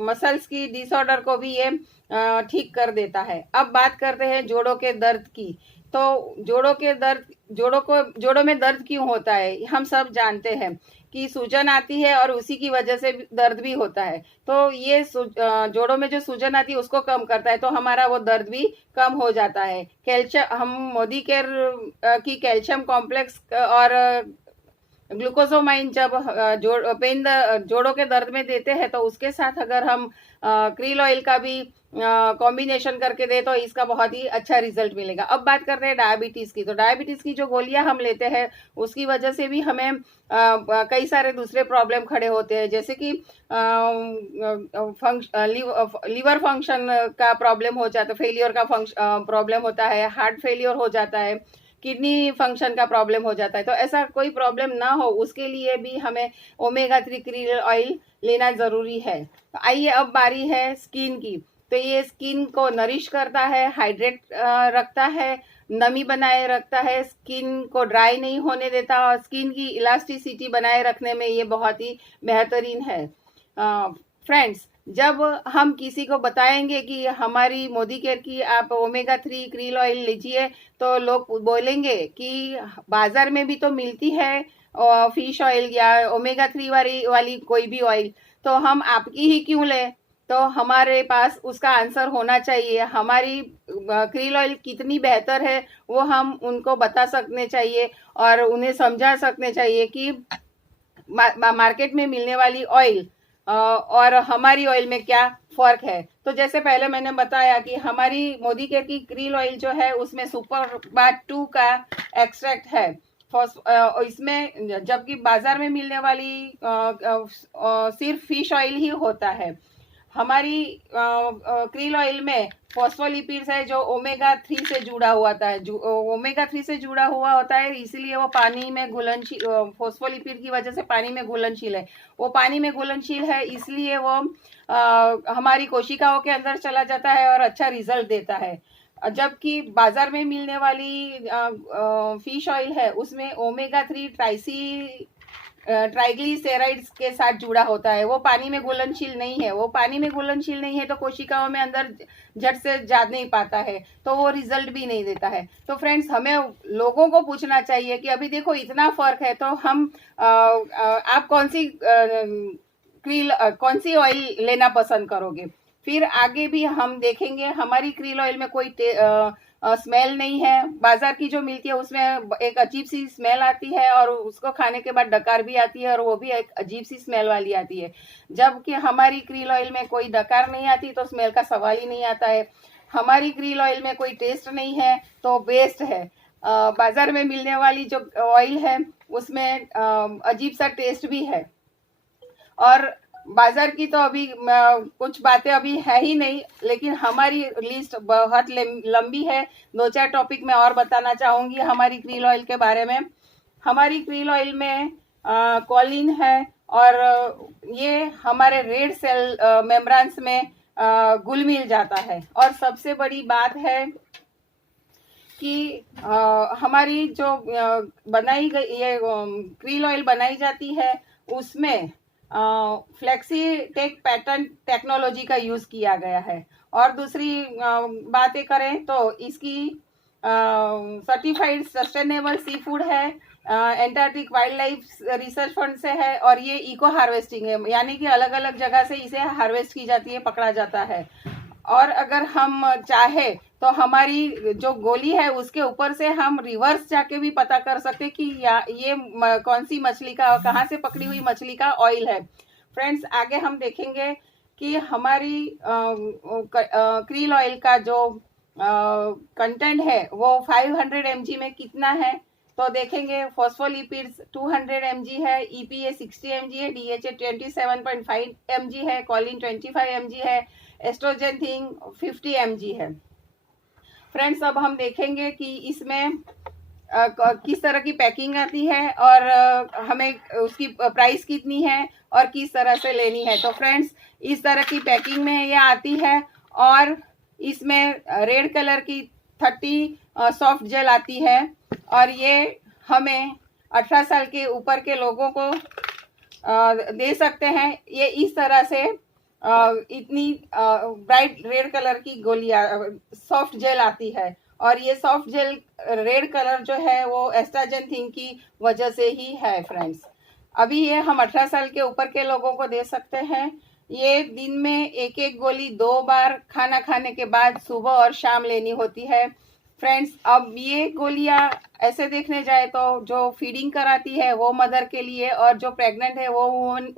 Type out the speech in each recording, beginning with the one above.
Muscles की disorder को भी ये ठीक कर देता है। अब बात करते हैं जोड़ों के दर्द की। तो जोड़ों में दर्द क्यों होता है, हम सब जानते हैं कि सूजन आती है और उसी की वजह से दर्द भी होता है। तो ये जोड़ों में जो सूजन आती है उसको कम करता है, तो हमारा वो दर्द भी कम हो जाता है। कैल्शियम, हम मोदी केयर की कैल्शियम कॉम्प्लेक्स और ग्लूकोजोमाइन जब जोड़ों के दर्द में देते हैं, तो उसके साथ अगर हम क्रील ऑयल का भी कॉम्बिनेशन करके दे तो इसका बहुत ही अच्छा रिजल्ट मिलेगा। अब बात करते हैं डायबिटीज की। तो डायबिटीज की जो गोलियां हम लेते हैं उसकी वजह से भी हमें कई सारे दूसरे प्रॉब्लम खड़े होते हैं, जैसे कि लीवर फंक्शन का प्रॉब्लम हो जाता है, फेलियर का प्रॉब्लम होता है, हार्ट फेलियर हो जाता है, किडनी फंक्शन का प्रॉब्लम हो जाता है। तो ऐसा कोई प्रॉब्लम ना हो उसके लिए भी हमें ओमेगा 3 क्रील ऑयल लेना जरूरी है। तो आइए अब बारी है स्किन की। तो ये स्किन को नरिश करता है, हाइड्रेट रखता है, नमी बनाए रखता है, स्किन को ड्राई नहीं होने देता और स्किन की इलास्टिसिटी बनाए रखने में ये बहुत ही बेहतरीन है। फ्रेंड्स, जब हम किसी को बताएंगे कि हमारी मोदी केयर की आप ओमेगा 3 क्रील ऑयल लीजिए, तो लोग बोलेंगे कि बाजार में भी तो मिलती है फिश ऑयल या ओमेगा 3 वाली कोई भी ऑयल, तो हम आपकी ही क्यों लें। तो हमारे पास उसका आंसर होना चाहिए। हमारी क्रील ऑयल कितनी बेहतर है वो हम उनको बता सकने चाहिए और उन्हें समझा सकने चाहिए कि मार्केट में मिलने वाली ऑयल और हमारी ऑयल में क्या फर्क है। तो जैसे पहले मैंने बताया कि हमारी मोदी केयर की क्रील ऑयल जो है उसमें सुपर बात 2 का एक्सट्रैक्ट है इसमें, जबकि बाजार में मिलने वाली सिर्फ फिश ऑयल ही होता है। हमारी क्रील ऑयल में फॉस्फोलिपिड्स है जो ओमेगा 3 से जुड़ा हुआ होता है, ओमेगा 3 से जुड़ा हुआ होता है, इसीलिए वो पानी में घुलनशील, फॉस्फोलिपिड की वजह से पानी में घुलनशील है। वो पानी में घुलनशील है इसलिए वो हमारी कोशिकाओं के अंदर चला जाता है और अच्छा रिजल्ट देता है। जबकि बाजार में मिलने वाली फिश ऑयल है उसमें ओमेगा 3 ट्राइग्लिसराइड्स के साथ जुड़ा होता है, वो पानी में घुलनशील नहीं है। वो पानी में घुलनशील नहीं है तो कोशिकाओं में अंदर झट से जा नहीं पाता है, तो वो रिजल्ट भी नहीं देता है। तो फ्रेंड्स, हमें लोगों को पूछना चाहिए कि अभी देखो इतना फर्क है, तो हम आप कौन सी ऑयल लेना पसंद करोगे। फिर आगे भी हम देखेंगे हमारी क्रील ऑयल में कोई स्मेल नहीं है। बाजार की जो मिलती है उसमें एक अजीब सी स्मेल आती है और उसको खाने के बाद डकार भी आती है और वो भी एक अजीब सी स्मेल वाली आती है, जबकि हमारी क्रील ऑयल में कोई डकार नहीं आती तो स्मेल का सवाल ही नहीं आता है। हमारी क्रील ऑयल में कोई टेस्ट नहीं है तो बेस्ट है। बाजार में मिलने वाली जो ऑयल है उसमें अजीब सा टेस्ट भी है और बाजार की तो अभी कुछ बातें अभी है ही नहीं, लेकिन हमारी लिस्ट बहुत लंबी है। 2-4 टॉपिक मैं और बताना चाहूंगी हमारी क्रील ऑयल के बारे में। हमारी क्रील ऑयल में कॉलिन है और ये हमारे रेड सेल मेम्ब्रेन्स में घुल मिल जाता है। और सबसे बड़ी बात है कि हमारी जो बनाई गई ये क्रील ऑयल बनाई जाती है उसमें फ्लेक्सी टेक पैटर्न टेक्नोलॉजी का यूज किया गया है। और दूसरी बातें करें तो इसकी सर्टिफाइड सस्टेनेबल सी फूड है, Antarctic wild life research fund से है और ये इको हार्वेस्टिंग है, यानी कि अलग अलग जगह से इसे हार्वेस्ट की जाती है, पकड़ा जाता है। और अगर हम चाहे तो हमारी जो गोली है उसके ऊपर से हम रिवर्स जाके भी पता कर सकते कि ये कौन सी मछली का, कहाँ से पकड़ी हुई मछली का ऑयल है। फ्रेंड्स, आगे हम देखेंगे कि हमारी क्रील ऑयल का जो कंटेंट है वो 500 mg में कितना है। तो देखेंगे फॉस्फोलिपिड्स 200 mg है, EPA 60 mg है, DHA 27.5 mg है, कॉलिन 25 mg है, एस्ट्रोजन थिंग 50 mg है। फ्रेंड्स, अब हम देखेंगे कि इसमें किस तरह की पैकिंग आती है और हमें उसकी प्राइस कितनी है और किस तरह से लेनी है। तो फ्रेंड्स, इस तरह की पैकिंग में ये आती है और इसमें रेड कलर की 30 सॉफ्ट जेल आती है और ये हमें 18 साल के ऊपर के लोगों को दे सकते हैं। ये इस तरह से इतनी ब्राइट रेड कलर की गोलियां, सॉफ्ट जेल आती है। और ये सॉफ्ट जेल रेड कलर जो है वो एस्ट्राजेंथिन की वजह से ही है फ्रेंड्स। अभी ये हम 18 साल के ऊपर के लोगों को दे सकते हैं। ये दिन में एक एक गोली 2 बार खाना खाने के बाद सुबह और शाम लेनी होती है फ्रेंड्स। अब ये गोलियां ऐसे देखने जाए तो जो फीडिंग कराती है वो मदर के लिए, और जो प्रेग्नेंट है वो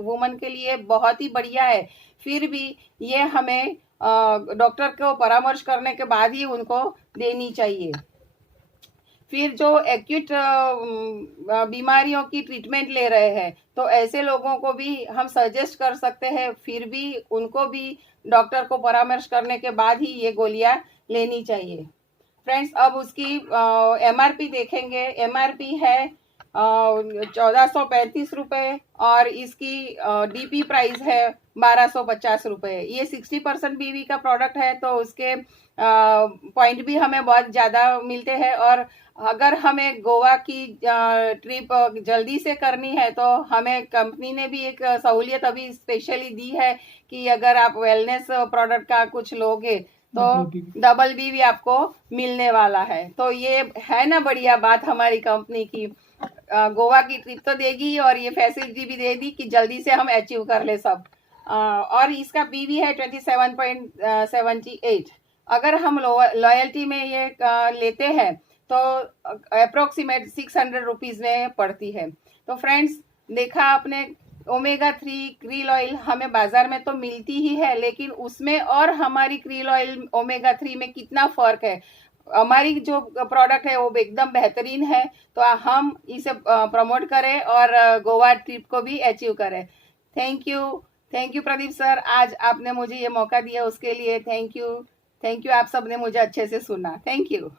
वुमन के लिए बहुत ही बढ़िया है। फिर भी ये हमें डॉक्टर को परामर्श करने के बाद ही उनको देनी चाहिए। फिर जो एक्यूट बीमारियों की ट्रीटमेंट ले रहे हैं तो ऐसे लोगों को भी हम सजेस्ट कर सकते हैं, फिर भी उनको भी डॉक्टर को परामर्श करने के बाद ही ये गोलियां लेनी चाहिए फ्रेंड्स। अब उसकी एमआरपी देखेंगे। एमआरपी है 1435 रुपये और इसकी डीपी प्राइस है 1250 रुपये। ये 60% बीवी का प्रोडक्ट है तो उसके पॉइंट भी हमें बहुत ज़्यादा मिलते हैं। और अगर हमें गोवा की ट्रिप जल्दी से करनी है तो हमें कंपनी ने भी एक सहूलियत अभी स्पेशली दी है कि अगर आप वेलनेस प्रोडक्ट का कुछ लोगे तो डबल भी आपको मिलने वाला है। तो ये है ना बढ़िया बात हमारी कंपनी की। गोवा की ट्रिप तो देगी और ये फैसिलिटी भी दे दी कि जल्दी से हम अचीव कर ले सब। और इसका पीवी है 27.78। अगर हम लॉयल्टी में ये लेते हैं तो अप्रोक्सीमेट 600 रुपीज़ में पड़ती है। तो फ्रेंड्स देखा आपने, ओमेगा 3 क्रील ऑयल हमें बाजार में तो मिलती ही है, लेकिन उसमें और हमारी क्रील ऑयल ओमेगा 3 में कितना फर्क है। हमारी जो प्रोडक्ट है वो एकदम बेहतरीन है, तो हम इसे प्रमोट करें और गोवा ट्रिप को भी अचीव करें। थैंक यू प्रदीप सर, आज आपने मुझे ये मौका दिया उसके लिए थैंक यू। आप सबने मुझे अच्छे से सुना, थैंक यू।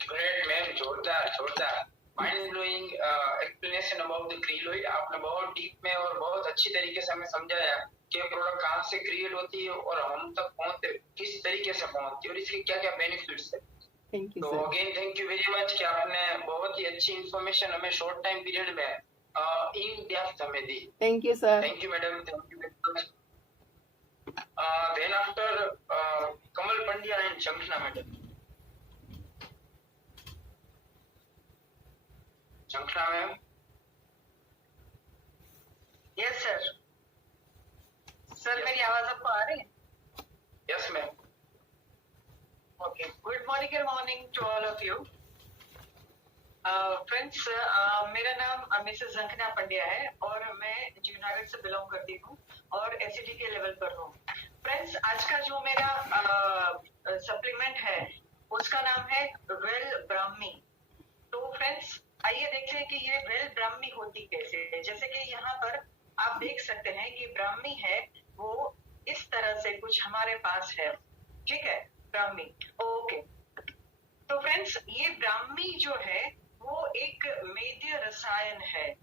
ग्रेट मैम, जोरदार mind blowing explanation about the krill oil. आपने बहुत डीप में और बहुत अच्छी तरीके से हमें समझाया कि प्रोडक्ट कहाँ से क्रिएट होती है और हम तक पहुंचते किस तरीके से पहुंचती है और इसके क्या क्या बेनिफिट्स है। थैंक यू तो sir. Again thank you very much कि आपने बहुत ही अच्छी इंफॉर्मेशन हमें शॉर्ट टाइम पीरियड में इन डेप्थ हमें दी। Thank you sir. Thank you madam, thank you very much. Then after Kamal Pandya and Shankhana madam. Shankhana ma'am. Yes sir. Sir मेरी आवाज आपको आ रही है? Yes ma'am. Okay, good morning to all of you friends. मेरा नाम मिसेस जंखना पंड्या है और मैं जूनागढ़ से बिलोंग करती हूँ और एसिडी के लेवल पर हूँ। फ्रेंड्स, आज का जो मेरा सप्लीमेंट है उसका नाम है वेल ब्राह्मी। तो फ्रेंड्स आइए देखते हैं कि ये वेल ब्राह्मी होती कैसे है। जैसे कि यहाँ पर आप देख सकते हैं कि ब्राह्मी है वो इस तरह से कुछ हमारे पास है, ठीक है, ब्राह्मी। ओके, तो फ्रेंड्स ये ब्राह्मी जो है वो एक मेद्य रसायन है।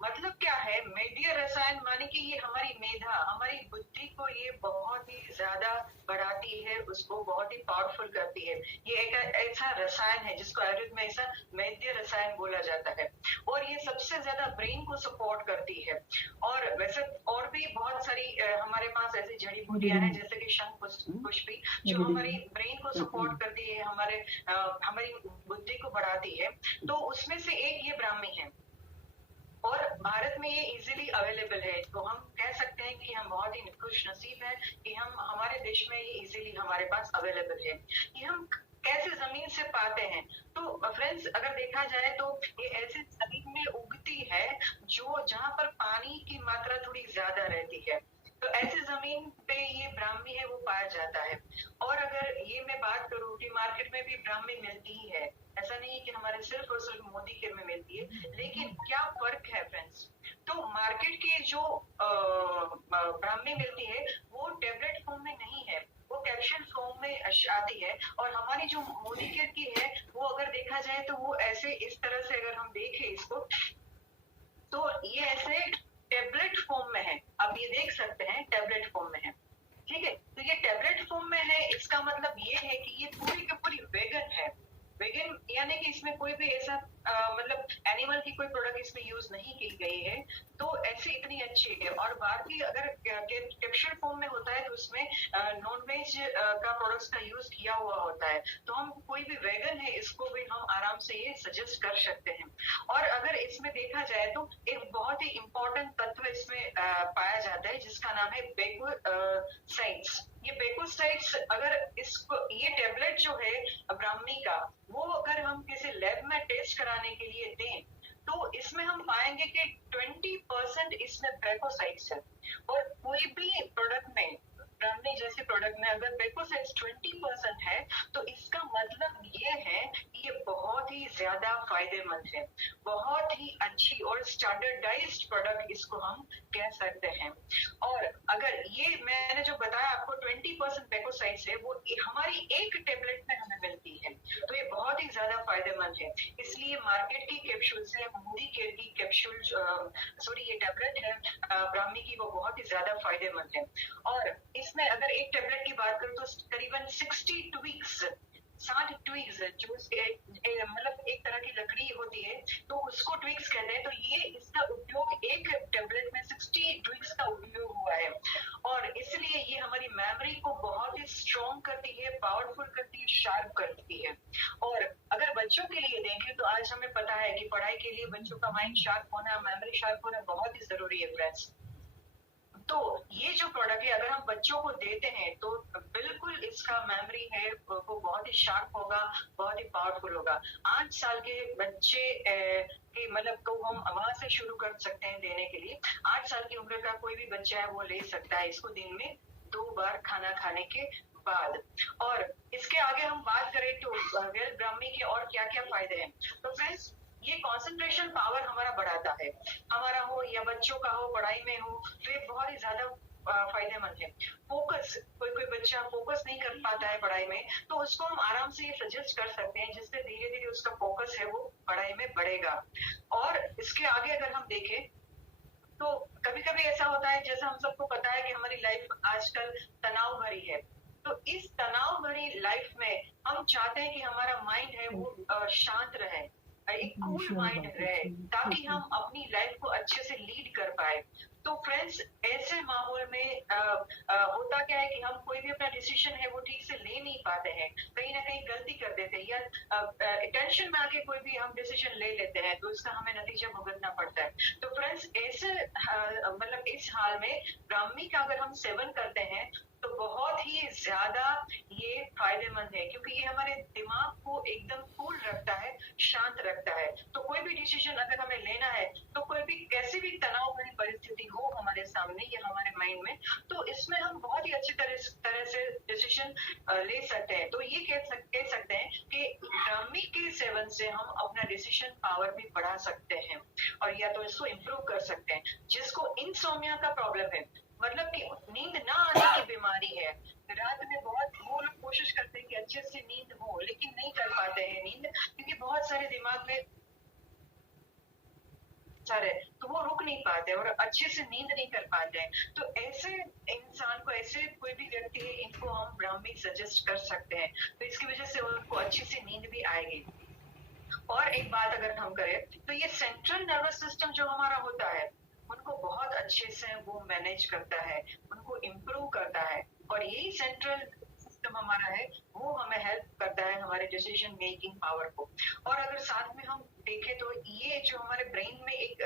मतलब क्या है मेद्य रसायन? माने कि ये हमारी मेधा, हमारी बुद्धि को ये बहुत ही ज्यादा बढ़ाती है, उसको बहुत ही पावरफुल करती है। ये एक ऐसा रसायन है जिसको आयुर्वेद में ऐसा मेद्य रसायन बोला जाता है और ये सबसे ज्यादा ब्रेन को सपोर्ट करती है। और वैसे और भी बहुत सारी हमारे पास ऐसी जड़ी बूटियां हैं जैसे कि शंख पुष्पी जो हमारी ब्रेन को सपोर्ट करती है, हमारी बुद्धि को बढ़ाती है। तो उसमें से एक ये ब्राह्मी है और भारत में ये इजीली अवेलेबल है। तो हम कह सकते हैं कि हम बहुत ही खुश नसीब हैं कि हमारे देश में ये इजीली हमारे पास अवेलेबल है। ये हम कैसे जमीन से पाते हैं? तो फ्रेंड्स अगर देखा जाए तो ये ऐसे जमीन में उगती है जो जहाँ पर पानी की मात्रा थोड़ी ज्यादा रहती है। तो ऐसी जमीन पे ये ब्राह्मी है वो पाया जाता है। और अगर ये मैं बात करूँ कि मार्केट में भी ब्राह्मी मिलती ही है, ऐसा नहीं है कि हमारे सिर्फ और सिर्फ मोदी के में मिलती है, लेकिन क्या फर्क है फ्रेंड्स? तो मार्केट की जो ब्राह्मी मिलती है वो टेबलेट फॉर्म में नहीं है, वो कैप्सूल फॉर्म में आती है। और हमारी जो मोदी केयर की है वो अगर देखा जाए तो वो ऐसे इस तरह से अगर हम देखें इसको तो ये ऐसे टेबलेट फॉर्म में है। आप ये देख सकते हैं टेबलेट फॉर्म में है, ठीक है। तो ये टेबलेट फॉर्म में है, इसका मतलब ये है कि ये पूरी की पूरी वेगन है। वेगन यानी कि इसमें कोई भी ऐसा मतलब एनिमल की कोई प्रोडक्ट इसमें यूज नहीं की गई है, तो ऐसे इतनी अच्छी है। और बाकी अगर कैप्सूल फॉर्म में होता है तो उसमें नॉन वेज का प्रोडक्ट्स का यूज किया हुआ होता है, तो हम कोई भी वेगन है इसको भी हम आराम से ये सजेस्ट कर सकते हैं। और अगर इसमें देखा जाए तो एक बहुत ही इंपॉर्टेंट तत्व इसमें पाया जाता है जिसका नाम है बेकोसाइड्स। ये बेकोसाइड्स अगर इसको ये टेबलेट जो है ब्राह्मी का, वो अगर हम किसी लैब में टेस्ट कराने के लिए दें तो इसमें हम पाएंगे कि 20% इसमें बेकोसाइड्स है। और कोई भी प्रोडक्ट में, ब्राह्मी जैसे प्रोडक्ट में अगर बेकोसाइड्स 20% है तो इसका मतलब ये है कि ये बहुत ही ज्यादा फायदेमंद है, बहुत ही अच्छी और स्टैंडर्डाइज्ड प्रोडक्ट इसको हम कह सकते हैं। और अगर ये मैंने जो बताया आपको 20% बेकोसाइड्स है, वो हमारी एक टेबलेट में हमें मिलती है, तो ये बहुत ही ज्यादा फायदेमंद है। इसलिए मार्केट की कैप्सूल से मोदी केयर की कैप्सूल सॉरी ये टेबलेट है ब्राह्मी की, वो बहुत ही ज्यादा फायदेमंद है। और इसमें अगर एक टेबलेट की बात करूं तो करीबन 60 ट्वीक्स, 60 ट्वीक्स जो मतलब एक तरह की लकड़ी होती है तो उसको ट्वीक्स कहते हैं। तो ये इसका उपयोग एक टेबलेट में 60 ट्वीक्स का उपयोग हुआ है, और इसलिए ये हमारी मेमोरी को बहुत ही स्ट्रॉन्ग करती है, पावरफुल करती है, शार्प करती है। और अगर बच्चों के लिए देखें तो आज हमें पता है कि पढ़ाई के लिए बच्चों का माइंड शार्प होना, मेमोरी शार्प होना बहुत ही जरूरी है फ्रेंड्स। तो ये जो प्रोडक्ट है अगर हम बच्चों को देते हैं तो बिल्कुल इसका मेमोरी है वो बहुत ही शार्प होगा, बहुत ही पावरफुल होगा। 8 साल के बच्चे कि मतलब को हम वहां से शुरू कर सकते हैं देने के लिए। 8 साल की उम्र का कोई भी बच्चा है वो ले सकता है इसको दिन में 2 बार खाना खाने के बाद। और इसके आगे हम बात करें तो वेल ब्राह्मी के और क्या क्या फायदे हैं। तो फ्रेंड्स ये कंसंट्रेशन पावर हमारा बढ़ाता है, हमारा हो या बच्चों का हो, पढ़ाई में हो, तो ये बहुत ही ज्यादा फायदेमंद है। फोकस, कोई कोई बच्चा फोकस नहीं कर पाता है पढ़ाई में, तो उसको हम आराम से ये सजेस्ट कर सकते हैं जिससे धीरे धीरे उसका फोकस है वो पढ़ाई में बढ़ेगा। और इसके आगे अगर हम देखें तो कभी कभी ऐसा होता है, जैसे हम सबको पता है कि हमारी लाइफ आजकल तनाव भरी है, तो इस तनाव भरी लाइफ में हम चाहते हैं कि हमारा माइंड है वो शांत रहे, एक कूल माइंड रहे, ताकि हम अपनी लाइफ को अच्छे से लीड कर पाए। तो फ्रेंड्स ऐसे माहौल में होता क्या है कि हम कोई भी अपना डिसीजन है वो ठीक से ले नहीं पाते हैं, कहीं ना कहीं गलती कर देते हैं, या टेंशन में आके कोई भी हम डिसीजन ले लेते हैं तो इसका हमें नतीजा भुगतना पड़ता है। तो फ्रेंड्स ऐसे मतलब इस हाल में ब्राह्मी का अगर हम सेवन करते हैं तो बहुत ही ज्यादा ये फायदेमंद है, क्योंकि ये हमारे दिमाग को एकदम कूल रखता है, शांत रखता है। तो कोई भी डिसीजन अगर हमें लेना है, तो कोई भी कैसी भी तनाव भरी परिस्थिति हो हमारे सामने या हमारे माइंड में, तो इसमें हम बहुत ही अच्छी तरह से डिसीजन ले सकते हैं। तो ये कह सकते हैं कि ब्राह्मी के सेवन से हम अपना डिसीजन पावर भी बढ़ा सकते हैं, और या तो इसको इम्प्रूव कर सकते हैं। जिसको इंसोम्निया का प्रॉब्लम है, मतलब कि नींद ना आने की बीमारी है, रात में बहुत वो लोग कोशिश करते हैं कि अच्छे से नींद हो, लेकिन नहीं कर पाते हैं नींद, क्योंकि बहुत सारे दिमाग में सारे, तो वो रुक नहीं पाते और अच्छे से नींद नहीं कर पाते हैं। तो ऐसे इंसान को, ऐसे कोई भी व्यक्ति है, इनको हम ब्राह्मी सजेस्ट कर सकते हैं, तो इसकी वजह से उनको अच्छी से नींद भी आएगी। और एक बात अगर हम करें तो ये सेंट्रल नर्वस सिस्टम जो हमारा होता है उनको बहुत अच्छे से वो मैनेज करता है, उनको इम्प्रूव करता है, और यही सेंट्रल सिस्टम हमारा है वो हमें हेल्प करता है हमारे डिसीजन मेकिंग पावर को। और अगर साथ में हम देखें तो ये जो हमारे ब्रेन में एक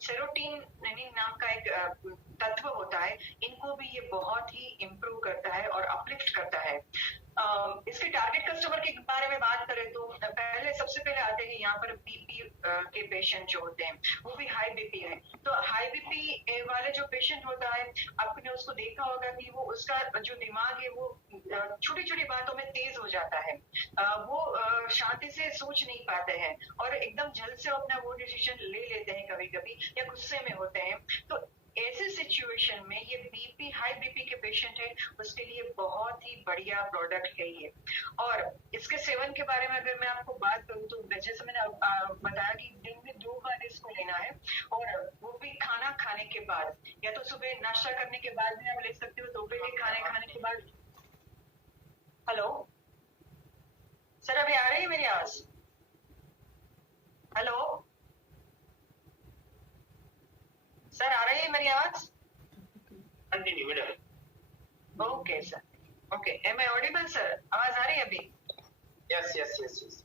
सेरोटीन नाम का एक तत्व होता है, इनको भी ये बहुत ही इम्प्रूव करता है और अपलिफ्ट करता है। इसके टारगेट कस्टमर के बारे में बात करें तो पहले सबसे पहले आते हैं यहाँ पर बीपी के पेशेंट जो होते हैं, वो भी हाई बीपी है। तो हाई बीपी वाले जो पेशेंट होता है, आपने उसको देखा होगा कि वो उसका जो दिमाग है वो छोटी छोटी बातों में तेज हो जाता है, वो शांति से सोच नहीं पाते हैं और एकदम जल्द से अपना वो डिसीजन ले लेते हैं कभी कभी, या गुस्से में होते हैं। तो ऐसे सिचुएशन में ये बीपी, हाई बीपी के पेशेंट है, उसके लिए बहुत ही बढ़िया प्रोडक्ट है ये। और इसके सेवन के बारे में अगर मैं आपको बात करूं तो जैसे मैंने बताया कि दिन में 2 बार इसको लेना है, और वो भी खाना खाने के बाद, या तो सुबह नाश्ता करने के बाद भी आप ले सकते हो, दोपहर के खाने के बाद। हेलो सर, अभी आ रही है मेरी आवाज? हेलो सर, आ रही है मेरी आवाज? Continue madam. Okay sir, okay, am I audible sir? आवाज आ रही है अभी? Yes yes yes yes.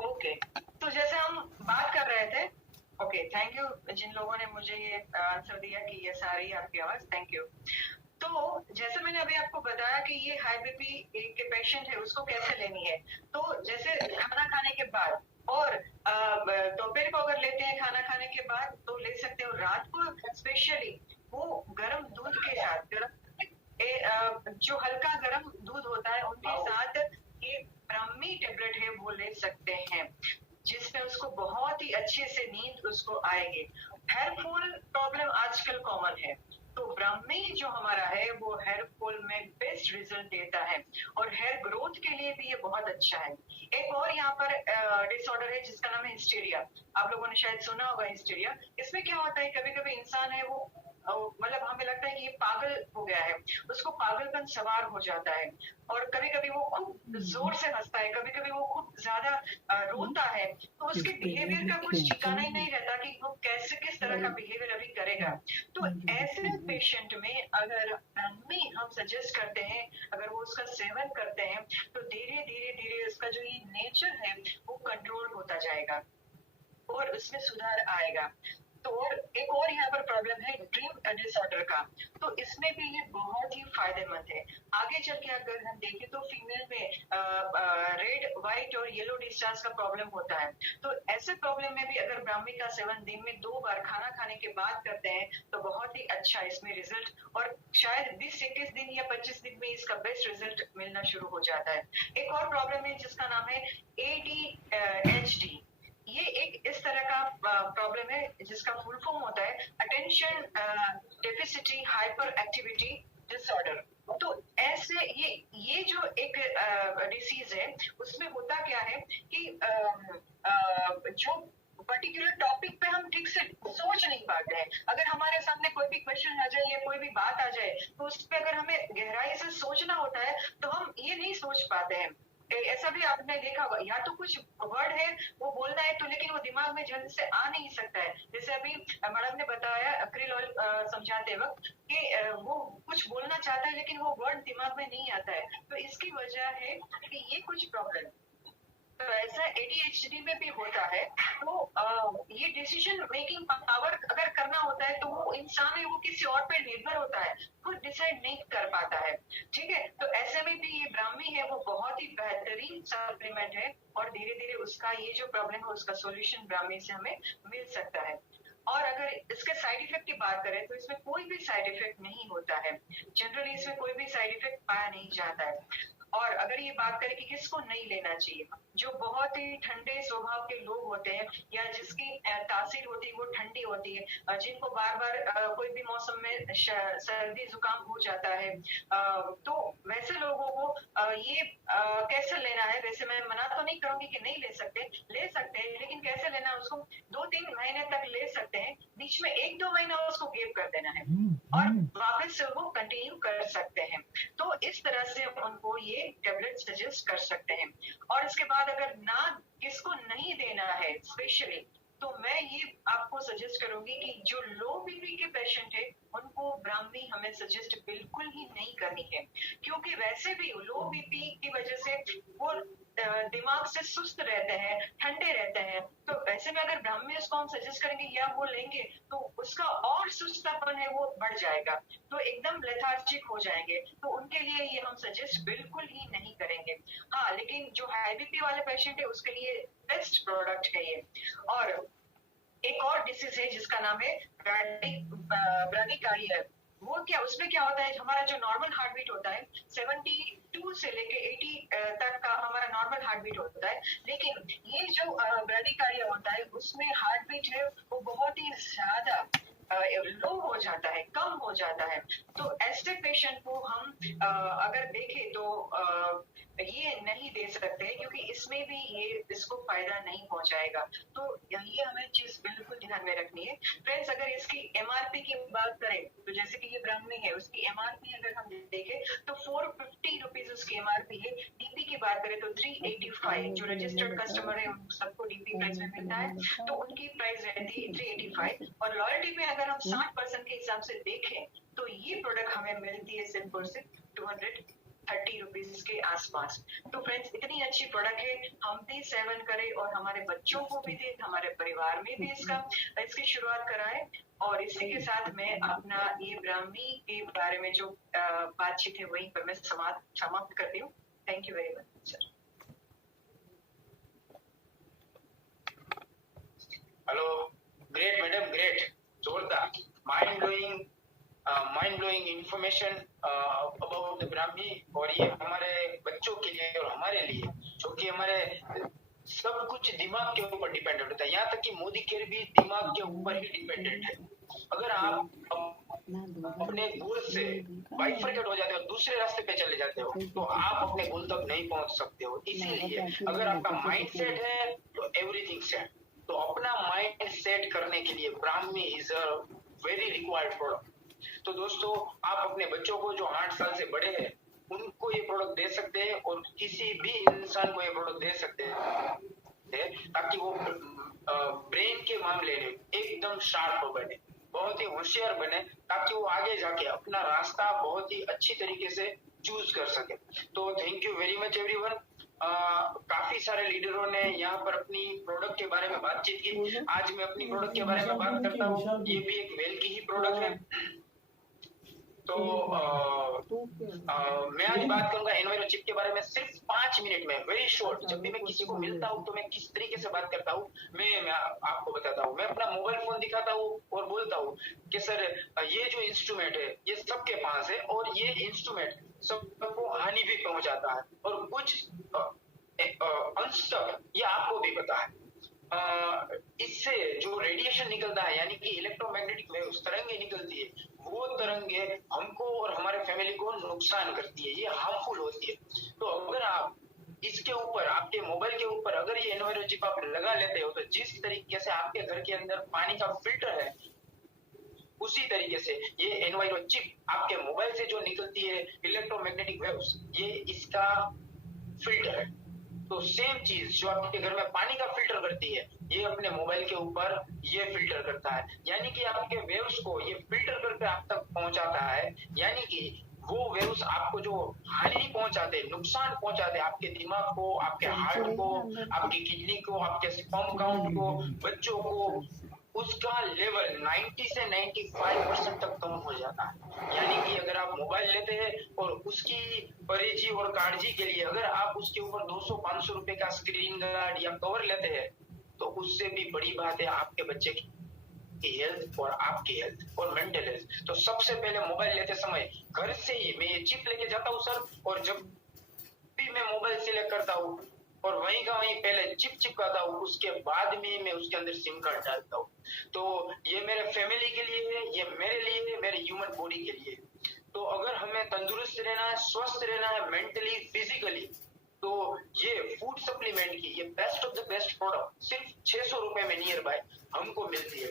Okay, तो जैसे हम बात कर रहे थे, ओके, थैंक यू जिन लोगों ने मुझे ये आंसर दिया कि यस आ रही है आपकी आवाज, थैंक यू। तो जैसे मैंने अभी आपको बताया कि ये हाई बीपी के पेशेंट है, उसको कैसे लेनी है। तो जैसे खाना खाने के बाद और दोपहर को अगर लेते हैं खाना खाने के बाद तो ले सकते हो। रात को स्पेशली वो गर्म दूध के साथ, जो हल्का गर्म दूध होता है उनके साथ ये ब्राह्मी टेबलेट है वो ले सकते हैं, जिसमें उसको बहुत ही अच्छे से नींद उसको आएगी। हेयर फॉल प्रॉब्लम आजकल कॉमन है, तो ब्राह्मी जो हमारा है वो हेयर फॉल में बेस्ट रिजल्ट देता है और हेयर ग्रोथ के लिए भी ये बहुत अच्छा है। एक और यहाँ पर डिसऑर्डर है जिसका नाम है हिस्टीरिया। आप लोगों ने शायद सुना होगा हिस्टीरिया। इसमें क्या होता है, कभी कभी इंसान है वो मतलब हमें लगता है कि ये पागल हो गया है, उसको पागलपन सवार हो जाता है और कभी कभी वो खूब जोर से हंसता है, कभी कभी वो खूब ज्यादा रोता है, तो उसके बिहेवियर का कुछ ठिकाना ही नहीं रहता कि वो कैसे किस तरह का बिहेवियर अभी करेगा। तो ऐसे पेशेंट में अगर ब्राह्मी हम सजेस्ट करते हैं, अगर वो उसका सेवन करते हैं तो धीरे धीरे धीरे उसका जो ये नेचर है वो कंट्रोल होता जाएगा और उसमें सुधार आएगा। तो और एक और यहाँ पर प्रॉब्लम है ड्रीम डिसऑर्डर का, तो इसमें भी ये बहुत ही फायदेमंद है। आगे चल के अगर हम देखें तो फीमेल में रेड, व्हाइट और येलो डिस्चार्ज का प्रॉब्लम होता है, तो ऐसे प्रॉब्लम में भी अगर ब्राह्मी का सेवन दिन में 2 बार खाना खाने के बाद करते हैं तो बहुत ही अच्छा इसमें रिजल्ट, और शायद 20-21 दिन या 25 दिन में इसका बेस्ट रिजल्ट मिलना शुरू हो जाता है। एक और प्रॉब्लम है जिसका नाम है ADHD। ये एक इस तरह का प्रॉब्लम है जिसका फुल फॉर्म होता है अटेंशन डेफिसिटी हाइपर एक्टिविटी डिसऑर्डर। तो ऐसे ये जो एक डिसीज है उसमें होता क्या है कि जो पर्टिकुलर टॉपिक पे हम ठीक से सोच नहीं पाते हैं। अगर हमारे सामने कोई भी क्वेश्चन आ जाए या कोई भी बात आ जाए तो उस पर अगर हमें गहराई से सोचना होता है तो हम ये नहीं सोच पाते हैं। ऐसा भी आपने देखा होगा, या तो कुछ वर्ड है वो बोलना है तो लेकिन वो दिमाग में जल्द से आ नहीं सकता है। जैसे अभी मैडम ने बताया एक्रिल ऑयल समझाते वक्त कि वो कुछ बोलना चाहता है लेकिन वो वर्ड दिमाग में नहीं आता है, तो इसकी वजह है कि ये कुछ प्रॉब्लम। तो ऐसा ADHD में भी होता है। तो ये डिसीजन मेकिंग पावर अगर करना होता है तो वो इंसान है वो किसी और पे निर्भर होता है, खुद डिसाइड नहीं कर पाता है। ठीक है, तो ऐसे में भी ये ब्राह्मी है वो बहुत ही बेहतरीन सप्लीमेंट है और धीरे धीरे उसका ये जो प्रॉब्लम है उसका सोल्यूशन ब्राह्मी से हमें मिल सकता है। और अगर इसके साइड इफेक्ट की बात करें तो इसमें कोई भी साइड इफेक्ट नहीं होता है, जनरली इसमें कोई भी साइड इफेक्ट पाया नहीं जाता है। और अगर ये बात करें कि किसको नहीं लेना चाहिए, जो बहुत ही ठंडे स्वभाव के लोग होते हैं या जिसकी तासीर होती है वो ठंडी होती है, जिनको बार बार कोई भी मौसम में सर्दी जुकाम हो जाता है, तो वैसे लोगों को ये कैसे लेना है। वैसे मैं मना तो नहीं करूंगी कि नहीं ले सकते, ले सकते हैं, लेकिन कैसे लेना है उसको 2-3 महीने तक ले सकते हैं, बीच में 1-2 महीना उसको गैप कर देना है और वापस से वो कंटिन्यू कर सकते हैं। तो इस तरह से उनको ये टेबलेट सजेस्ट कर सकते हैं। और इसके बाद अगर ना किसको नहीं देना है स्पेशली, तो मैं ये आपको सजेस्ट करूंगी कि जो लो बीपी के पेशेंट है उनको ब्राह्मी हमें सजेस्ट बिल्कुल ही नहीं करनी है, क्योंकि वैसे भी लो बीपी की वजह से वो दिमाग से सुस्त रहते हैं, ठंडे रहते हैं। तो ऐसे में अगर ब्राह्मी उसको हम सजेस्ट करेंगे या वो लेंगे तो उसका और सुस्तापन है वो बढ़ जाएगा, तो एकदम लेथार्जिक हो जाएंगे। तो उनके लिए ये हम सजेस्ट बिल्कुल ही नहीं करेंगे। हाँ, लेकिन जो हाई बीपी वाले पेशेंट है उसके लिए बेस्ट प्रोडक्ट है ये। और एक और डिसीज है जिसका नाम है ब्राडिकार्डिया। वो क्या, उसमें क्या होता है, हमारा जो नॉर्मल हार्ट बीट होता है 72 से लेके 80 तक का हमारा नॉर्मल हार्ट बीट होता है, लेकिन ये जो ब्राडिकार्डिया होता है उसमें हार्ट बीट है वो बहुत ही ज्यादा लो हो जाता है, कम हो जाता है। तो ऐसे पेशेंट को हम अगर देखें तो ये नहीं दे सकते क्योंकि इसमें भी ये इसको फायदा नहीं पहुंचाएगा। तो ये हमें चीज बिल्कुल ध्यान में रखनी है फ्रेंड्स। अगर इसकी MRP की बात करें तो जैसे कि ये ब्राह्मी में है, उसकी MRP अगर हम देखें तो 450 रुपीज उसकी MRP है। DP की बात करें तो 385, जो रजिस्टर्ड कस्टमर है उन सबको DP प्राइस में मिलता है, तो उनकी प्राइस रहती है 385। और लॉयल्टी में अगर हम 60% के हिसाब से देखें तो ये प्रोडक्ट हमें मिलती है सिर्फ और सिर्फ 230 रुपीज के आसपास। तो फ्रेंड्स, इतनी अच्छी प्रोडक्ट है, हम भी सेवन करें और हमारे बच्चों को भी दे, हमारे परिवार में भी इसकी शुरुआत कराएं। और इसी के साथ मैं अपना ये ब्राह्मी के बारे में जो बातचीत है वहीं पर मैं समाप्त करती हूँ। Thank you very much sir. Hello, great madam, great, जोरदार, mind blowing information about the Brahmi. और ये हमारे बच्चों के लिए और हमारे लिए, जो कि हमारे सब कुछ दिमाग के ऊपर डिपेंडेंट होता है, यहाँ तक कि मोदी केयर भी दिमाग के ऊपर ही डिपेंडेंट है। अगर आप अपने गोल से बाइफरकेट हो जाते हो, दूसरे रास्ते पे चले जाते हो, तो आप अपने गोल तक नहीं पहुंच सकते हो। इसीलिए अगर आपका माइंड सेट है तो एवरीथिंग सेट। तो अपना माइंड सेट करने के लिए Brahmi is a very required product. तो दोस्तों, आप अपने बच्चों को जो 8 साल से बड़े हैं उनको ये प्रोडक्ट दे सकते हैं, और किसी भी इंसान को ये प्रोडक्ट दे सकते हैं, ताकि वो ब्रेन के मामले में एकदम शार्प बने, बहुत ही होशियार बने, ताकि वो आगे जाके अपना रास्ता बहुत ही अच्छी तरीके से चूज कर सके। तो thank you very much everyone. काफी सारे लीडरों ने यहाँ पर अपनी प्रोडक्ट के बारे में बातचीत की। आज मैं अपनी प्रोडक्ट के बारे में बात करता हूँ। ये भी एक वेल की ही प्रोडक्ट है। तो मैं आज बात करूंगा एनवायरो चिप के बारे में सिर्फ 5 मिनट में, वेरी शॉर्ट। जब भी मैं किसी को मिलता हूँ तो मैं किस तरीके से बात करता हूँ मैं आपको बताता हूँ। मैं अपना मोबाइल फोन दिखाता हूँ और बोलता हूँ कि सर, ये जो इंस्ट्रूमेंट है ये सबके पास है, और ये इंस्ट्रूमेंट सबको हानि भी पहुंचाता है, और कुछ अंश तक ये आपको भी पता है। इससे जो रेडिएशन निकलता है, यानी कि इलेक्ट्रोमैग्नेटिक वेव्स, तरंगे निकलती है, वो तरंगे हमको और हमारे फैमिली को नुकसान करती है, ये हार्मफुल होती है। तो अगर आप इसके ऊपर, आपके मोबाइल के ऊपर अगर ये एनवायरो चिप आप लगा लेते हो, तो जिस तरीके से आपके घर के अंदर पानी का फिल्टर है, उसी तरीके से ये एनवायरो चिप आपके मोबाइल से जो निकलती है इलेक्ट्रोमैग्नेटिक वेव्स, ये इसका फिल्टर है। तो सेम चीज जो आपके घर में पानी का फिल्टर करती है, ये अपने मोबाइल के ऊपर ये फिल्टर करता है, यानी कि आपके वेव्स को ये फिल्टर करके आप तक पहुंचाता है। यानी कि वो वेव्स आपको जो हानि पहुंचाते, नुकसान पहुंचाते, आपके दिमाग को, आपके हार्ट को, आपकी किडनी को, आपके स्पर्म काउंट को, बच्चों को, उसका लेवल 90 से 95% तक कम हो जाता है। यानी कि अगर आप मोबाइल लेते हैं और उसकी परहेजी और काळजी के लिए अगर आप उसके ऊपर 200-500 रुपए का स्क्रीन गार्ड या कवर लेते हैं, तो उससे भी बड़ी बात है आपके बच्चे की हेल्थ और आपकी हेल्थ और मेंटल हेल्थ। तो सबसे पहले मोबाइल लेते समय घर से ही मैं ये चिप लेके जाता हूँ सर, और जब भी मैं मोबाइल सिलेक्ट करता हूँ और वहीं का वहीं पहले चिप चिपकाता हूँ, उसके बाद में मैं उसके अंदर सिम कार्ड डालता हूँ। तो ये मेरे फैमिली के लिए है, ये मेरे लिए है, मेरे ह्यूमन बॉडी के लिए। तो अगर हमें तंदुरुस्त रहना है, स्वस्थ रहना है, मेंटली, फिजिकली, तो ये फूड सप्लीमेंट की ये best of the best product सिर्फ 600 रुपए में नियर बाय हमको मिलती है।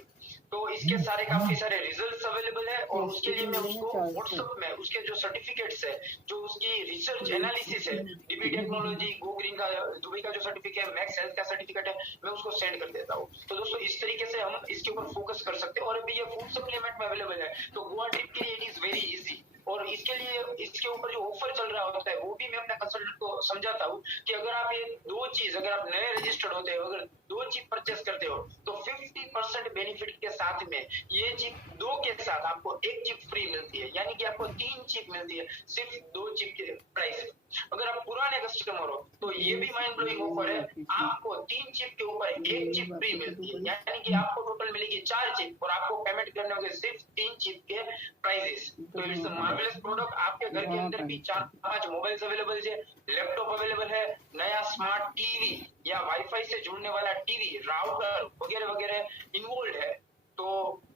तो इसके सारे काफी सारे रिजल्ट्स अवेलेबल है, और उसके लिए मैं उसको व्हाट्सएप में उसके जो सर्टिफिकेट्स है, जो उसकी रिसर्च एनालिसिस है, डीबी टेक्नोलॉजी, गो ग्रीन का, दुबई का जो सर्टिफिकेट है, मैक्स हेल्थ का सर्टिफिकेट है, मैं उसको सेंड कर देता हूँ। तो दोस्तों, इस तरीके से हम इसके ऊपर फोकस कर सकते हैं। और अभी ये फूड सप्लीमेंट में अवेलेबल है, तो गोवा ट्रिप के लिए इट इज वेरी इजी। और इसके लिए इसके ऊपर जो ऑफर चल रहा होता है वो भी मैं अपने कंसल्टेंट को समझाता हूँ कि अगर आप ये 2 चीज, अगर आप नए रजिस्टर्ड होते हो, अगर 2 चीज परचेस करते हो, तो 50% बेनिफिट के साथ में ये चिप 2 के साथ आपको 1 चिप फ्री मिलती है, यानी कि आपको 3 चिप मिलती है सिर्फ 2 चिप के प्राइस। अगर आप पुराने कस्टमर हो तो ये भी माइंड ब्लोइंग ऑफर है, आपको 3 चिप के ऊपर 1 चिप फ्री मिलती है, यानी कि आपको टोटल मिलेगी 4 चिप, और आपको पेमेंट करने होंगे सिर्फ 3 चिप के प्राइसेस। तो इट्स मार्वेलस प्रोडक्ट। आपके घर के अंदर भी 4-5 मोबाइल्स अवेलेबल है, लैपटॉप अवेलेबल है, नया स्मार्ट टीवी या वाईफाई से जुड़ने वाला टीवी, राउटर वगैरह वगैरह इन्वॉल्व है। तो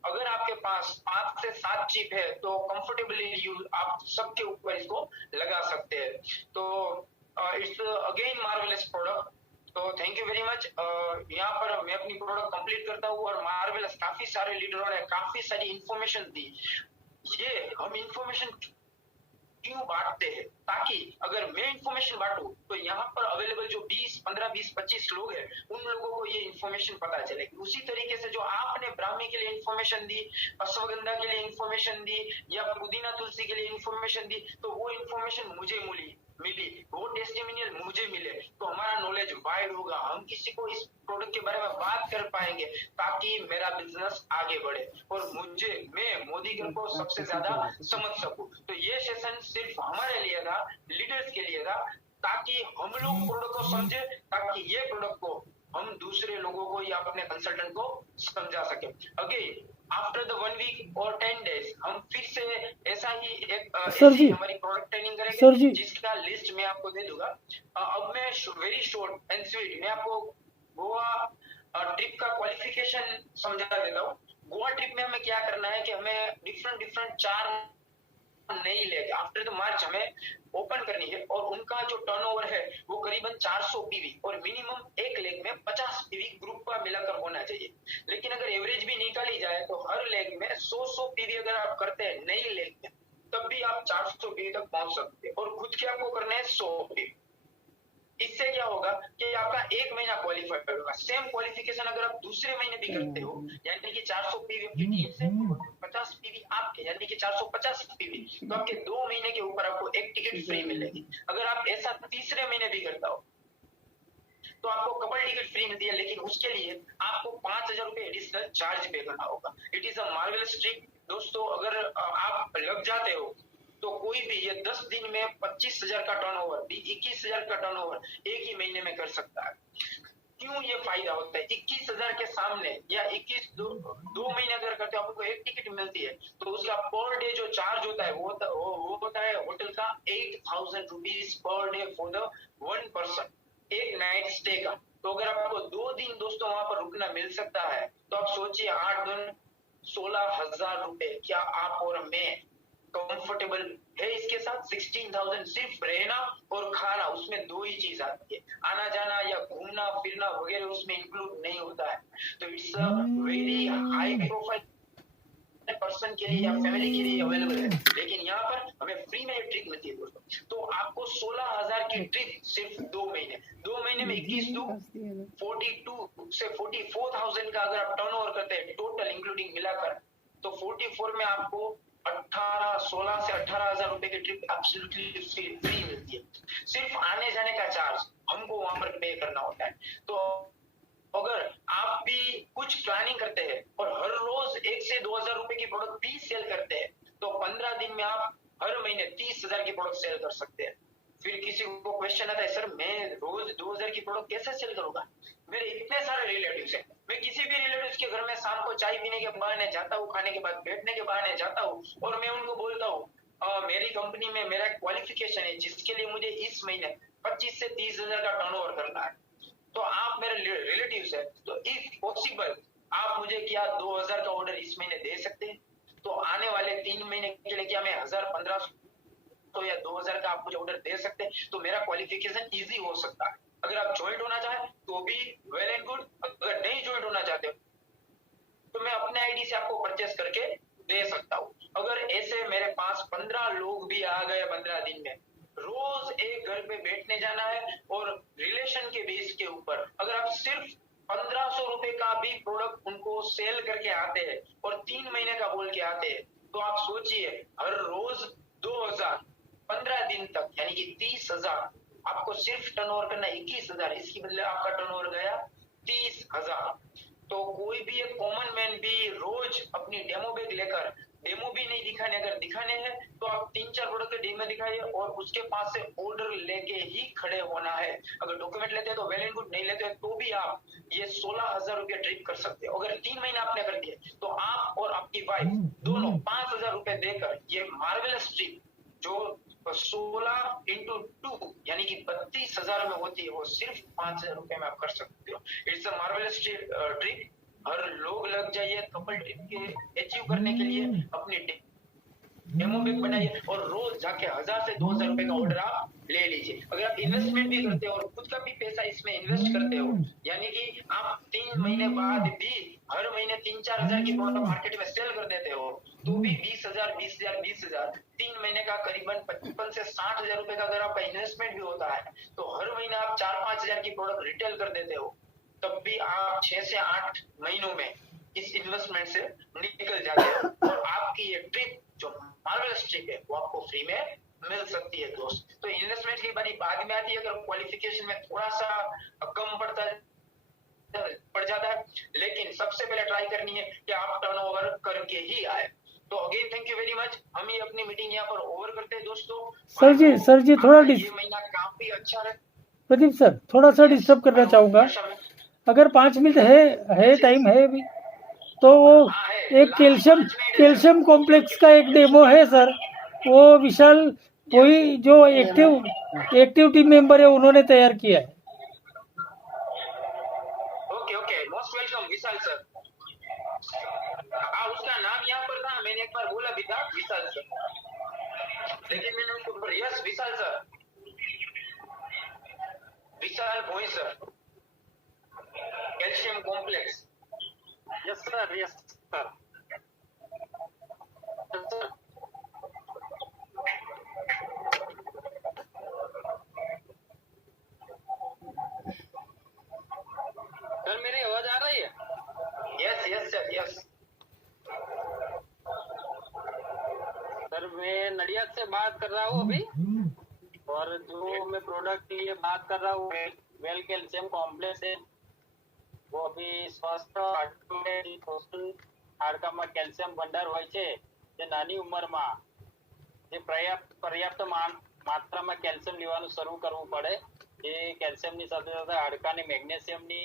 अगर आपके पास 5 से 7 चिप है तो कंफर्टेबली यूज आप सबके ऊपर इसको लगा सकते हैं। तो इट्स अगेन मार्वेलस प्रोडक्ट। तो थैंक यू वेरी मच। यहाँ पर मैं अपनी प्रोडक्ट कंप्लीट करता हूँ, और मार्वेलस काफी सारे लीडरों ने काफी सारी इंफॉर्मेशन दी। ये हम इंफॉर्मेशन क्यों बांटते हैं, ताकि अगर मैं इंफॉर्मेशन बांटूं तो यहाँ पर अवेलेबल जो 20, 15, 20, 25 लोग हैं उन लोगों को ये इंफॉर्मेशन पता चलेगी। उसी तरीके से जो आपने ब्राह्मी के लिए इंफॉर्मेशन दी, अश्वगंधा के लिए इंफॉर्मेशन दी या पुदीना तुलसी के लिए इंफॉर्मेशन दी, तो वो इंफॉर्मेशन मुझे मिली, वो टेस्टिमोनियल मुझे मिले, तो हमारा नॉलेज वाइड होगा, हम किसी को इस प्रोडक्ट के बारे में बात कर पाएंगे ताकि मेरा बिजनेस आगे बढ़े और मैं मोदी ग्रुप को सबसे ज्यादा समझ सकूं। तो ये सेशन सिर्फ हमारे लिए था, लीडर्स के लिए था, ताकि हम लोग प्रोडक्ट को समझे, ताकि ये प्रोडक्ट को हम दूसरे लोगों को या अपने कंसल्टेंट को समझा सके। अगेन आफ्टर द 1 वीक और 10 डेज हम फिर से ऐसा ही एक सर जी, हमारी प्रोडक्ट ट्रेनिंग सर करेंगे, जी। जिसका लिस्ट मैं आपको दे दूंगा। अब मैं वेरी शॉर्ट एंड स्वीट मैं आपको गोवा ट्रिप का क्वालिफिकेशन समझा देता हूँ। गोवा ट्रिप में हमें क्या करना है कि हमें डिफरेंट 4 नई लेग आफ्टर द मार्च हमें ओपन करनी है और उनका जो टर्नओवर है वो करीबन 400 पीवी और मिनिमम एक लेग में 50 पीवी ग्रुप का मिलाकर होना चाहिए। लेकिन अगर एवरेज भी निकाली जाए तो हर लेग में 100 पीवी अगर आप करते हैं नई लेग में, तब भी आप 400 पीवी तक पहुंच सकते हैं और खुद के आपको करना है 100 पीवी। इससे क्या होगा कि आपका 1 महीना क्वालिफाइड होगा। सेम क्वालिफिकेशन अगर आप दूसरे महीने भी करते हो, यानी कि 400 पीवी अपनी टीम से, 50 पीवी आपके, यानी कि 450 पीवी, तो आपके 2 महीने के ऊपर आपको एक टिकट फ्री मिलेगी। अगर आप ऐसा तीसरे महीने भी करता हो तो आपको कपल टिकट फ्री मिलती है, लेकिन उसके लिए आपको 5,000 रुपए एडिशनल चार्ज पे करना होगा। It is a marvellous trick दोस्तों। अगर आप लग जाते हो तो कोई भी ये 10 दिन में 25,000 का टर्नओवर, 21,000 का टर्नओवर एक ही महीने में कर सकता है। क्यों ये फायदा होता है? 21,000 के सामने या 2 महीने अगर करते हो आपको एक टिकट मिलती है, तो उसका पर डे जो चार्ज होता है वो होता है होटल का 8,000 rupees per day for the 1 person, एक नाइट स्टे का। तो अगर आपको 2 दिन दोस्तों वहां पर रुकना मिल सकता है तो आप सोचिए 8 दिन 16,000 रुपए। क्या आप और मैं कंफर्टेबल है इसके साथ? 16,000 सिर्फ रहना और खाना, उसमें 2 ही चीज आती है, आना जाना या घूमना फिरना वगैरह उसमें इंक्लूड नहीं होता है। तो it's a very high profile person के लिए या फैमिली के लिए अवेलेबल है। लेकिन यहाँ पर हमें फ्री में ट्रिप मिलती है दोस्तों। तो आपको 16,000 की ट्रिप सिर्फ 2 महीने में 42 से 44,000 का अगर आप टर्नओवर करते हैं टोटल इंक्लूडिंग मिलाकर, तो 44 में आपको 16 से 18,000 रुपए की ट्रिप एब्सोल्युटली फ्री मिलती है। सिर्फ आने जाने का चार्ज हमको वहां पर पे करना होता है। तो अगर आप भी कुछ प्लानिंग करते हैं और हर रोज 1 से 2,000 रुपए की प्रोडक्ट भी सेल करते हैं, तो 15 दिन में आप हर महीने 30,000 की प्रोडक्ट सेल कर सकते हैं। फिर किसी को क्वेश्चन आता है, सर मैं रोज 2,000 की प्रोडक्ट कैसे सेल करूंगा? मेरे इतने सारे रिलेटिव्स हैं, मैं किसी भी रिलेटिव्स के घर में शाम को चाय पीने के बहाने जाता हूँ, खाने के बाद बैठने के बहाने जाता हूँ और मैं उनको बोलता हूँ मेरी कंपनी में मेरा क्वालिफिकेशन है जिसके लिए मुझे इस महीने 25 से 30,000 का टर्नओवर करना है। तो आप मेरे रिलेटिव्स है, तो इफ पॉसिबल आप मुझे क्या 2,000 का ऑर्डर इस महीने दे सकते हैं? तो आने वाले 3 महीने के लिए क्या मैं 1,000, 1,500 या 2,000 का आप मुझे ऑर्डर दे सकते हैं? तो मेरा क्वालिफिकेशन इजी हो सकता है। अगर आप ज्वाइंट होना चाहें तो भी वेल एंड गुड, अगर नहीं ज्वाइंट होना चाहते तो मैं अपने आईडी से आपको परचेस करके दे सकता हूँ। अगर ऐसे मेरे पास 15 लोग भी आ गए 15 दिन में, रोज एक घर पे बैठने जाना है और रिलेशन के बेस के ऊपर अगर आप सिर्फ 1,500 रुपए का भी प्रोडक्ट उनको सेल करके आते हैं और 3 महीने का बोल के आते हैं, तो आप सोचिए हर रोज 2,000 15 दिन तक यानी कि 30,000 आपको सिर्फ टर्नओवर करना 21,000, इसकी बदले आपका टर्नओवर गया 30,000। तो कोई भी एक कॉमन मैन भी रोज अपनी डेमो बैग लेकर, डेमो भी नहीं दिखाने, अगर दिखाने हैं तो आप 3-4 प्रोडक्ट के डेमो दिखाइए और उसके पास से ऑर्डर लेके ही खड़े होना है। अगर डॉक्यूमेंट लेते हैं तो वेल एंड गुड, नहीं लेते हैं तो भी आप ये 16,000 रुपया ट्रिप कर सकते हो। अगर 3 महीना आपने कर दिए तो आप और आपकी वाइफ दोनों 5,000 रुपए देकर ये मार्वेलस ट्रिप जो 16 into 2 यानी कि 32,000 में होती है, वो सिर्फ 5,000 रुपए में आप कर सकते हो। It's a marvellous trip. हर लोग लग जाइए कपल ट्रिप के अचीव करने के लिए, अपनी डेमो बैग बनाइए और रोज जाके 1,000 से 2,000 रुपए का ऑर्डर आप ले लीजिए। अगर आप इन्वेस्टमेंट भी करते हो और खुद का भी पैसा इसमें इन्वेस्ट करते हो, यानी कि आप 3 महीने बाद भी हर महीने 3-4 हजार की प्रोडक्ट मार्केट में सेल कर देते हो, तो भी 20,000 3 महीने का करीबन 55 से 60 हजार रुपए का अगर आपका इन्वेस्टमेंट भी होता है, तो हर महीने आप 4-5 हजार की प्रोडक्ट रिटेल कर देते हो, तब भी आप 6 से 8 महीनों में इस इन्वेस्टमेंट से निकल जाते हो और आपकी ये ट्रिप जो मार्वेलस ट्रिप है वो आपको फ्री में मिल सकती है दोस्त। तो इन्वेस्टमेंट की बारी बाद में आती है, अगर क्वालिफिकेशन में थोड़ा सा कम पड़ जाता है, लेकिन सबसे पहले ट्राई करनी है कि आप टर्नओवर करके ही आए। तो again thank you very much. हम ये अपनी मीटिंग यहाँ पर ओवर करते हैं दोस्तों। सर जी थोड़ा ये महीना काफी अच्छा रहे। प्रदीप सर थोड़ा सा डिस्टर्ब करना चाहूँगा, अगर 5 मिनट है टाइम है अभी, तो वो एक कैल्शियम कॉम्प्लेक्स का एक डेमो है सर, वो विशाल वही जो एक्टिव टीम मेंबर है उन्होंने तैयार किया है। ओके मोस्ट वेलकम विशाल सर। उसका नाम यहाँ पर था, मैंने एक बार बोला भी था विशाल सर, लेकिन मैंने उसको yes Vishal sir, Vishal Bhoi sir, calcium complex. Yes sir sir मेरी आवाज आ रही है? Yes sir yes sir. मैं नडियाद से बात कर रहा हूँ अभी, और जो मैं प्रोडक्ट के लिए बात कर रहा हूँ वेल कैल्शियम कॉम्प्लेक्स है। वो अभी સ્વસ્થ હાડકામાં કેલ્શિયમ ભંડાર હોય છે, જે નાની ઉંમરમાં જે પર્યાપ્ત માત્રામાં કેલ્શિયમ લેવાનું શરૂ કરવું પડે, એ કેલ્શિયમની સાથે સાથે હાડકાને મેગ્નેશિયમની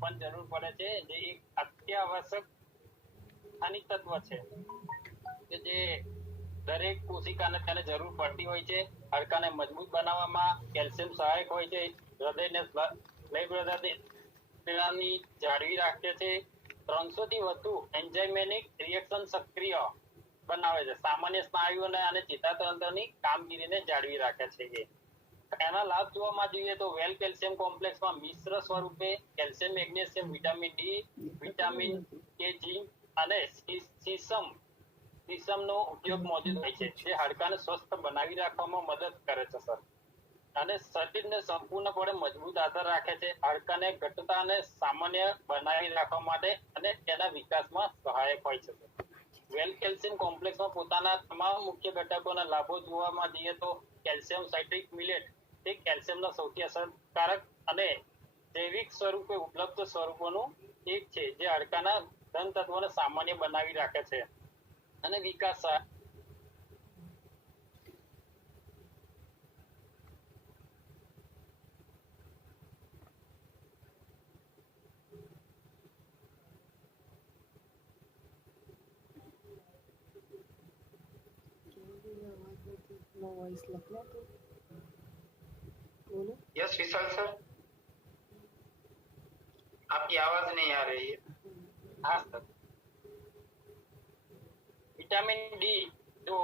પણ જરૂર પડે છે, જે એક અત્યાવશ્યક ખનિજ તત્વ છે કે જે દરેક કોશિકાને તેને જરૂર પડતી હોય છે। હાડકાને મજબૂત બનાવવામાં કેલ્શિયમ સહાયક હોય છે, હૃદયને લય પ્રદારની જાળવી રાખે છે, 300 થી વધુ એન્ઝાઇમેટિક રિએક્શન સક્રિય બનાવે છે, સામાન્ય સ્નાયુઓને અને ચેતાતંત્રની કામગીરીને જાળવી રાખે છે। એના લાભ જોવામાં જોઈએ તો વેલ કેલ્શિયમ કોમ્પ્લેક્સમાં મિશ્ર સ્વરૂપે calcium, magnesium, vitamin D, vitamin કે, ઝીંક અને સીસમનો ઉપયોગ મોજૂદ હોય છે, જે હાડકાને સ્વસ્થ બનાવી રાખવામાં મદદ કરે છે સર, અને શરીરને સંપૂર્ણપણે મજબૂત આધાર રાખે છે, હાડકાને ઘટતા અને સામાન્ય બનાવી રાખવા માટે અને તેના વિકાસમાં સહાયક હોય છે। વેલ કેલ્શિયમ કોમ્પ્લેક્સમાં પોતાના તમામ મુખ્ય ઘટકોના લાભો જોવામાં જઈએ તો કેલ્શિયમ સાઇટ્રિક મિલેટ તે કેલ્શિયમના સૌથી અસરકારક અને જૈવિક સ્વરૂપે ઉપલબ્ધ સ્વરૂપોનું એક છે, જે હાડકાના ધન તત્વોને સામાન્ય બનાવી રાખે છે અને વિકાસ यस विशाल सर, आपकी आवाज नहीं आ रही है। हाँ सर, विटामिन डी जो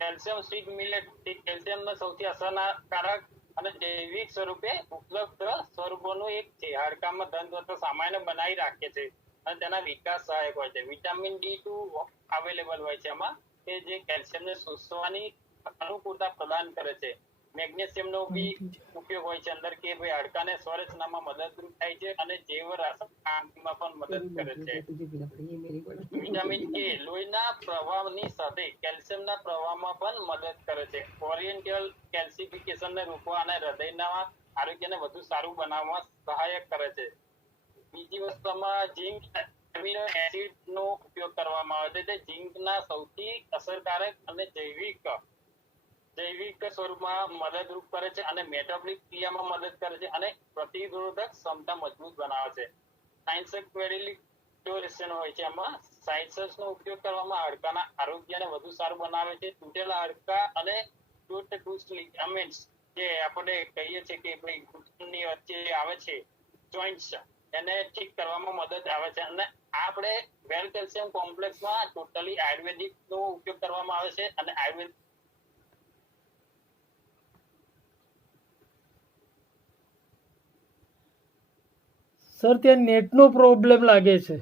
कैल्शियम स्वीट मिलेट कैल्शियमના સૌથી અસરકારક અને જૈવિક સ્વરૂપે ઉપલબ્ધ સ્વરૂપોનું એક છે, હાડકામાં ધનતત્વ સામાન્ય બનાવી રાખે છે અને તેના વિકાસ સહાયક હોય છે। વિટામિન D2 અવેલેબલ હોય છે એમાં, કે જે કેલ્શિયમને શોષવાની અનુકૂળતા પ્રદાન કરે છે। મેગ્નેશિયમનો બી ઉપયોગ હોય છે અંદર, કે ભાઈ હાડકાને સ્વરચનામાં મદદરૂપ થાય છે અને જૈવ રાસાયણિકમાં પણ મદદ કરે છે। વિટામિન કે લોહીના પ્રવાહની સાથે કેલ્શિયમના પ્રવાહમાં પણ મદદ કરે છે। ઓરિએન્ટલ કેલ્સિફિકેશનને રોકવા અને હૃદયના આરોગ્યને વધુ સારું બનાવવામાં સહાયક કરે છે। બીજી વસ્તુમાં ઝીંક એમિનો એસિડનો ઉપયોગ કરવામાં આવે છે, તે ઝીંકના સૌથી અસરકારક અને જૈવિક સ્વરૂપમાં મદદરૂપ કરે છે અને મેટાબોલિક ક્રિયામાં મદદ કરે છે અને પ્રતિરોધક ક્ષમતા મજબૂત બનાવે છે। સાયન્સેક્વેડિલિક્ટોરેશન હોય છે, એમાં સાયન્સનો ઉપયોગ કરવામાં હાડકાના આરોગ્યને વધુ સારું બનાવે છે। તૂટેલા હાડકા અને ટૂથ લિગામેન્ટ્સ જે આપણે કહીએ છીએ કે ભાઈ ઘૂંટણની વચ્ચે આવે છે જોઈન્ટ્સ, એને ઠીક કરવામાં મદદ આવે છે। અને આપણે વેલ કેલ્શિયમ કોમ્પ્લેક્સમાં ટોટલી આયુર્વેદિકનો ઉપયોગ કરવામાં આવે છે અને સર ત્યાં નેટનો પ્રોબ્લેમ લાગે છે.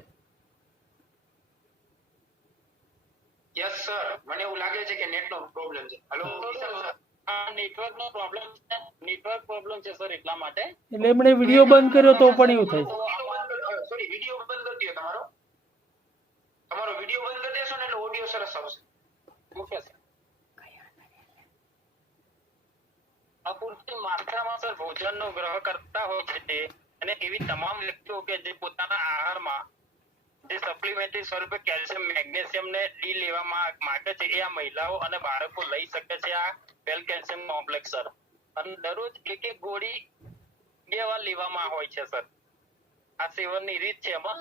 યસ સર, મને એવું લાગે છે કે નેટનો પ્રોબ્લેમ છે. હેલો વિશાલ સર, આ નેટવર્કનો પ્રોબ્લેમ છે, નેટવર્ક પ્રોબ્લેમ છે સર, એટલા માટે. એટલે એમણે વિડીયો બંધ કર્યો તો પણ એવું થાય છે. સોરી, વિડીયો બંધ કરી દો તમારો. તમારો વિડીયો બંધ કરી દેશો ને એટલે ઓડિયો સરસ આવશે. Okay sir. અપૂરતી માત્રામાં સર ભોજનનો ગ્રહ કરતા હોય છે તે, અને એવી તમામ વ્યક્તિઓ કે જે પોતાના આહારમાં જે સપ્લિમેન્ટરી સ્વરૂપે કેલ્શિયમ, મેગ્નેશિયમ ને ડી લેવા માંગે છે, એ આ મહિલાઓ અને બાળકો લઈ શકે છે આ વેલ કેલ્શિયમ કોમ્પ્લેક્સ સર. અને દરરોજ એક ગોળી 2 વાર લેવામાં હોય છે સર. આ સેવનની રીત છે એમાં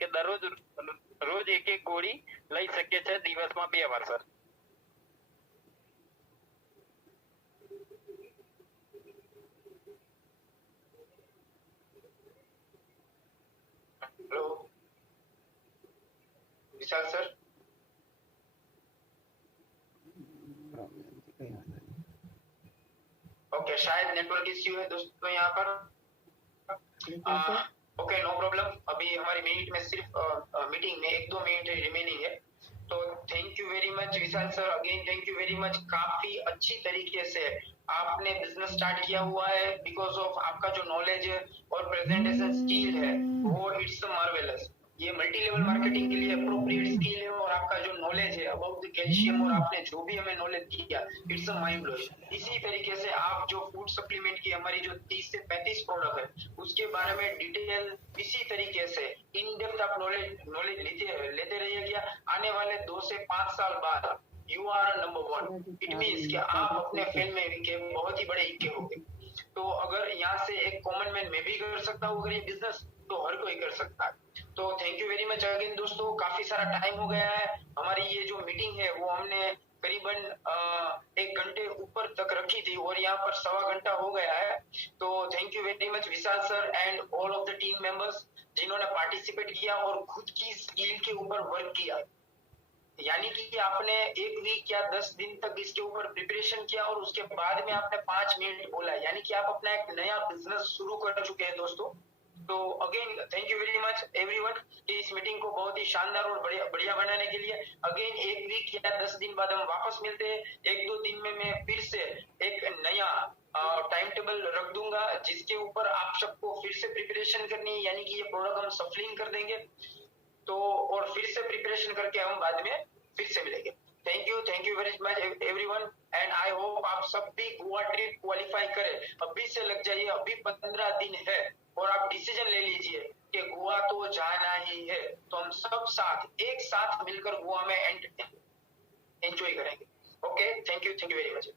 કે રોજ એક ગોળી લઈ શકીએ છે દિવસમાં 2 વાર sir. Hello Vishal sir, okay शायद नेटवर्क इश्यू है दोस्तों यहाँ पर. Okay no problem. अभी हमारी मिनट में सिर्फ मीटिंग में 1-2 मिनट रिमेनिंग है. तो thank you very much Vishal sir, again thank you very much. काफी अच्छी तरीके से आपने बिजनेस स्टार्ट किया हुआ है बिकॉज ऑफ आपका जो नॉलेज और प्रेजेंटेशन स्किल है वो इट्स मार्वेलस. ये मल्टी लेवल मार्केटिंग के लिए अप्रोप्रिएट स्किल है और आपका जो नॉलेज है अबाउट द कैल्शियम और आपने जो भी हमें नॉलेज दिया इट्स अ माइंड ब्लोइंग. इसी तरीके से आप जो फूड सप्लीमेंट की हमारी जो 30 से 35 प्रोडक्ट है उसके बारे में डिटेल इसी तरीके से इन डेप्थ आप नॉलेज लेते रहिएगा. आने वाले 2 से 5 साल बाद you are number 1. It means कि आप अपने फील्ड में के बहुत ही बड़े इक्के होंगे. तो अगर यहाँ से एक कॉमन मैन मैं भी कर सकता हूँ अगर ये बिजनेस, तो हर कोई कर सकता है. तो thank you very much again दोस्तों. काफी सारा टाइम हो गया है. हमारी ये जो मीटिंग है वो हमने करीबन 1 घंटे ऊपर तक रखी थी और यहाँ पर 1.25 घंटा हो गया है. तो thank you very much Vishal sir and all of the team members जिन्होंने पार्टिसिपेट किया और खुद की स्किल के ऊपर वर्क किया. यानी कि आपने 1 वीक या 10 दिन तक इसके ऊपर प्रिपरेशन किया और उसके बाद में आपने 5 मिनट बोला. यानी कि आप अपना एक नया बिजनेस शुरू कर चुके हैं दोस्तों. तो again thank you very much everyone कि इस मीटिंग को बहुत ही शानदार और बढ़िया बनाने के लिए. अगेन 1 वीक या 10 दिन बाद हम वापस मिलते हैं. 1-2 दिन में मैं फिर से एक नया टाइम टेबल रख दूंगा जिसके ऊपर आप सबको फिर से प्रिपरेशन करनी है. यानी कि ये प्रोडक्ट हम सप्लिंग कर देंगे तो और फिर से प्रिपरेशन करके हम बाद में फिर से मिलेंगे. Thank you very much everyone and I hope आप सब भी गोवा ट्रिप क्वालिफाई करें. अभी से लग जाइए, अभी 15 दिन है और आप डिसीजन ले लीजिए कि गोवा तो जाना ही है. तो हम सब साथ एक साथ मिलकर गोवा में एंजॉय करेंगे. Okay thank you very much.